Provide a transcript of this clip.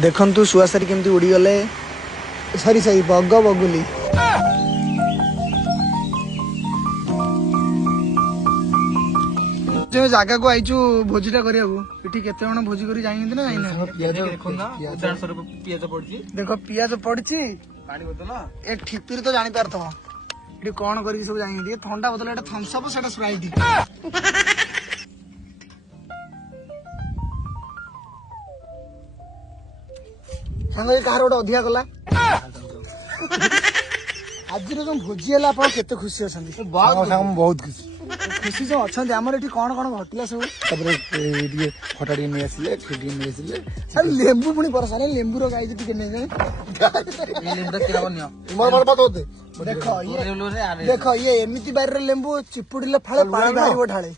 देखु शुआसारी केमती उड़ी गले सरी सरी बग बगुली जो जगह को आईचु भोजीटा करिया एठी केते जण भोजी करी जाइनथि ना जाइना पियाज पड़छि देखो पियाज पड़छि पानी बोतल ए ठिपिर तो जानि पारथो एठी कोन करी सब जाइनथि ठंडा बोतल एटा थम्स अप सेटा स्प्राइट सांग कार गोटे अधिका गला आज जो भोजी है आप खुशी अच्छा बहुत खुशी खुशी जो अच्छा आम ये कौन कौन घटला सब खटा नहीं आसिले लेंबू पुणी परसा लेंबू गाई देख ये एमती बारी लेंबू चिपुड़े फाले पानी बाहर ढाले